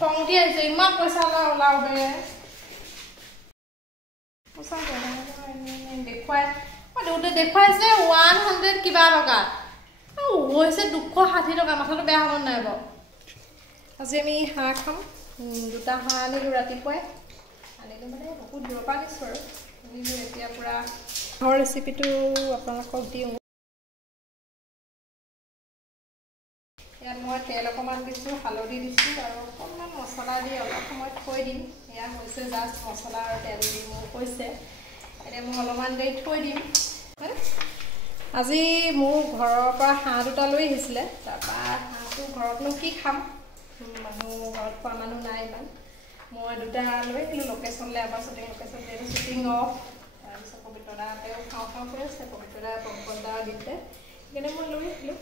খং উঠি আহিছে ইমান পইচা ওলাও দে পইচা দেখুৱাই দেউতে দেখুৱাইছে 100 কিবা টকা হৈছে 260 টকা মাথাটো বেয়া হ'ব নাই বাৰু আজি আমি হাঁহ খাম দুটা হাঁহ আনিলোঁ ৰাতিপুৱাই আনিলোঁ মানে বহুত দূৰৰ পৰা আনিছোঁ আৰু আনিলোঁ এতিয়া পূৰা হাঁহৰ ৰেচিপিটো আপোনালোকক দিওঁ ইয়াত মই তেল অকণমান দিছোঁ হালধি দিছোঁ আৰু অকণমান মছলা দি অলপ সময় থৈ দিম এয়া হৈছে জাষ্ট মছলা আৰু তেল দি মোক কৈছে এতিয়া মই অলপমান দেৰি থৈ দিম আজি মোৰ ঘৰৰ পৰা হাঁহ দুটা লৈ আহিছিলে তাৰপৰা হাঁহটো ঘৰতনো কি খাম মানুহ ঘৰত খোৱা মানুহ নাই ইমান মই দুটা লৈ আহিলোঁ লোকেশ্যনলৈ আমাৰ শ্বুটিং লোকেশ্যন যিহেতু শ্বুটিং অফ তাৰপিছত পবিত্ৰদাহঁতেও খাওঁ কৰি আছে পবিত্ৰদা পংকজদা দিওঁতে সেইকাৰণে মই লৈ আহিলোঁ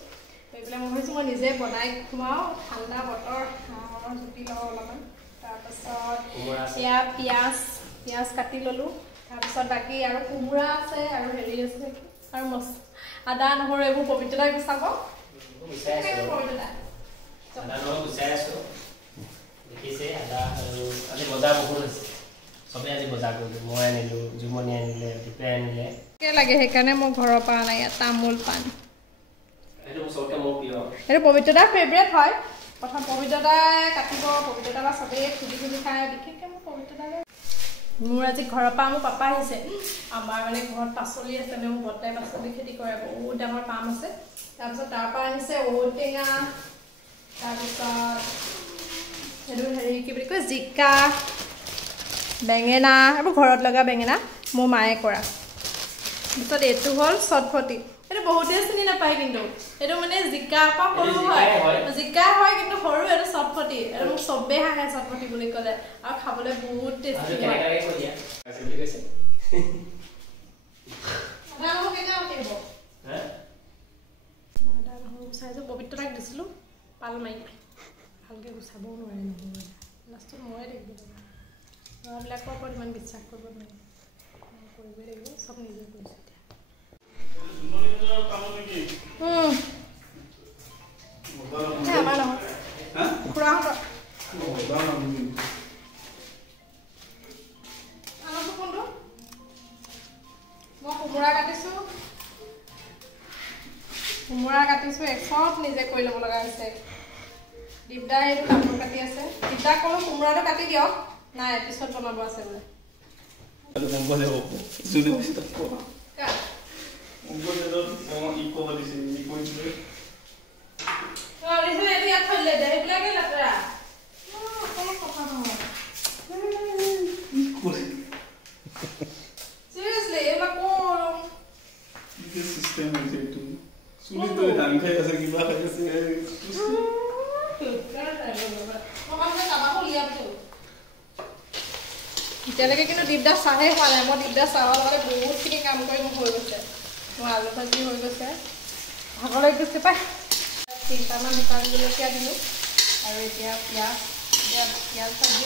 এইবিলাক মই ভাবিছোঁ মই নিজে বনাই খুৱাওঁ ঠাণ্ডা বতৰ হাঁহৰ জুতি লওঁ অলপমান তাৰপাছত এয়া পিঁয়াজ কাটি ল'লোঁ তাৰপিছত বাকী আৰু কোমোৰা আছে আৰু হেৰি আছে আৰু আদা নহৰু এইবোৰ পবিত্ৰদাই গুচাব পবিত্ৰদা লাগে সেইকাৰণে মই ঘৰৰ পৰা নাই ইয়াত তামোল পাণ এইটো পবিত্ৰদাৰ ফেভৰেট হয় প্ৰথম পবিত্ৰদাই কাটিব পবিত্ৰদা বা চবেই খুজি খায় বিশেষকৈ মোৰ পবিত্ৰদালৈ মোৰ আজি ঘৰৰ পৰা মোৰ পাপা আহিছে আমাৰ মানে ঘৰত পাচলি আছে মানে মোৰ বৰ্তাই পাচলি খেতি কৰে বহুত ডাঙৰ পাম আছে তাৰপিছত তাৰ পৰা আনিছে ঔটেঙা তাৰপিছত এইটো হেৰি কি বুলি কয় জিকা বেঙেনা এইবোৰ ঘৰত লগা বেঙেনা মোৰ মায়ে কৰা তাৰপিছত এইটো হ'ল চটফটি এইটো বহুতেই চিনি নাপায় কিন্তু এইটো মানে জিকা পৰা সৰু হয় জিকা হয় কিন্তু সৰু এইটো চটফটি এইটো মোক চবেই হাঁহে চটফটি বুলি ক'লে আৰু খাবলৈ বহুত টেষ্টি হয় পবিত্ৰতাক দিছিলোঁ পাল মাৰি ভালকৈ গুচাবও নোৱাৰে নহয় লাষ্টত ময়ে দেখিব ল'ৰাবিলাকৰ ওপৰত ইমান বিশ্বাস কৰিব নোৱাৰি কৰিবই লাগিব চব নিজে কৰিছোঁ এতিয়া আমাৰ নহয় খুৰাহঁতৰ কোনটো মই কোমোৰা কাটিছোঁ চব নিজে কৰি ল'ব লগা হৈছে দীপদাই এইটো কাপোৰ কাটি আছে দীপদাক ক'লোঁ কোমোৰাটো কাটি দিয়ক নাই পিছত বনাব আছে বোলে এতিয়ালৈকে কিন্তু দীপদা চাহে খোৱা নাই মই দীপদা চাহৰ লগতে বহুতখিনি কাম কৰি মোৰ হৈ গৈছে মোৰ আলু ভাজি হৈ গৈছে ভাগলৈ গৈছে পাই 3টামান শুকান জলকীয়া দিলোঁ আৰু এতিয়া পিঁয়াজ ভাজি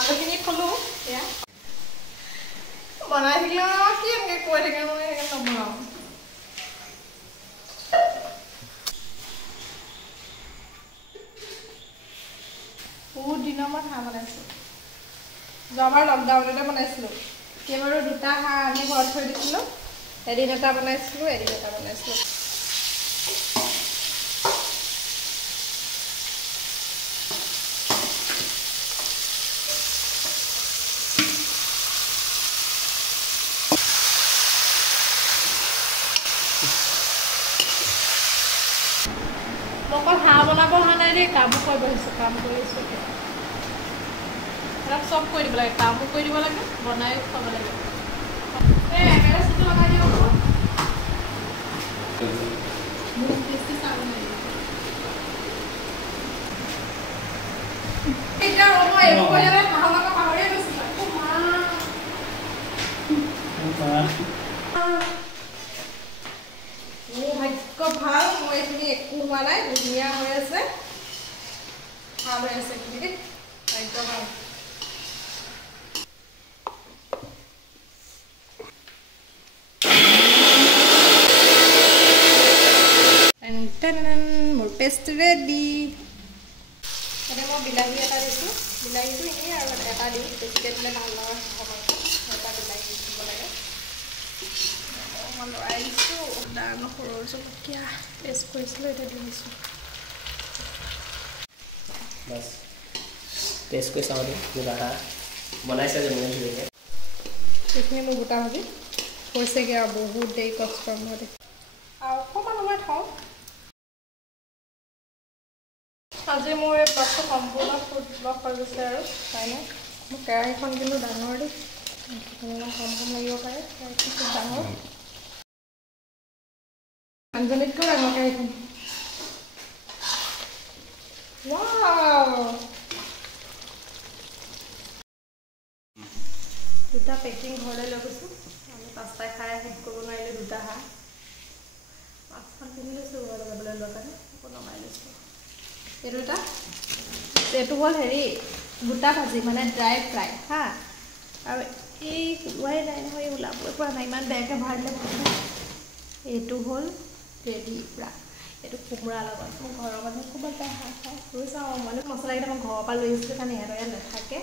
আলুখিনি থলোঁ এতিয়া বনাই থাকিলে কি এনেকৈ কৈ থাকে মই সেইকাৰণে নবনাওঁ বহুত দিনৰ মই হাঁহ বনাইছোঁ যোৱাবাৰ লকডাউনতে বনাইছিলোঁ কেইবাৰো দুটা হাঁহ আনি ঘৰত থৈ দিছিলোঁ এদিন এটা বনাইছিলোঁ মই অকল হাঁহ বনাব অহা নাই দেই কামো কৰিব আহিছোঁ কাম কৰিছোঁ চব কৰি দিব লাগে কামো কৰি দিব লাগে বনাইও খাব লাগে লগাই দিব ভাগ্য ভাল মই এইখিনি একো হোৱা নাই ধুনীয়া হৈ আছে ভাল হৈ আছে এইখিনি ভাগ্য ভাল মোৰ পেষ্ট ৰেডি এতিয়া মই বিলাহী এটা দিছোঁ বিলাহীটো এনেই আৰু এটা দিওঁ বেছিকৈ দিলে ভাল লগা হ'ব এটা বিলাহী দিব লাগে মই লৰাই দিছোঁ ডাঙৰ সৰু জলকীয়া পেষ্ট কৰিছিলোঁ এতিয়া দি দিছোঁ बस टेस्ट কৰি চাওঁ দে কিবা হা বনাইছে যে মই ধুনীয়াকৈ এইখিনি মই গোটা ভাবি হৈছেগৈ আৰু বহুত দেৰি কষ্ট মই আৰু অকণমান সময় থওঁ আজি মোৰ এই ব্লগটো সম্পূৰ্ণ ফুড ব্লগ হৈ গৈছে আৰু কাইলৈ মোৰ কেৰাহীখন কিন্তু ডাঙৰ দেই কম কম লাগিব পাৰে কেৰাহীখন খুব ডাঙৰ আঞ্জনীতকৈও ডাঙৰ কেৰাহীখন দুটা পেকিং ঘৰলৈ লৈ গৈছোঁ আমি পাঁচটা খাই শেষ কৰিব নোৱাৰিলোঁ দুটা হাঁহ পাঁচখন কিনি লৈছোঁ ঘৰলৈ যাবলৈ লোৱাৰ কাৰণে আকৌ নমাই লৈছোঁ এইটো হ'ল হেৰি গোটা ভাজি মানে ড্ৰাই ফ্ৰাই হা আৰু এই ওলোৱাই নাই নহয় ওলাবই পৰা নাই ইমান বেয়াকৈ ভৰালে এইটো হ'ল গ্ৰেভি পূৰা এইটো কোমোৰা লগত মোৰ ঘৰৰ মানুহে খুব ভাল পায় হাঁহ খাই লৈ চাওঁ মানে মছলাকেইটা মই ঘৰৰ পৰা লৈ আহিছিলোঁ কাৰণে ইহঁতৰ ইয়াত নাথাকে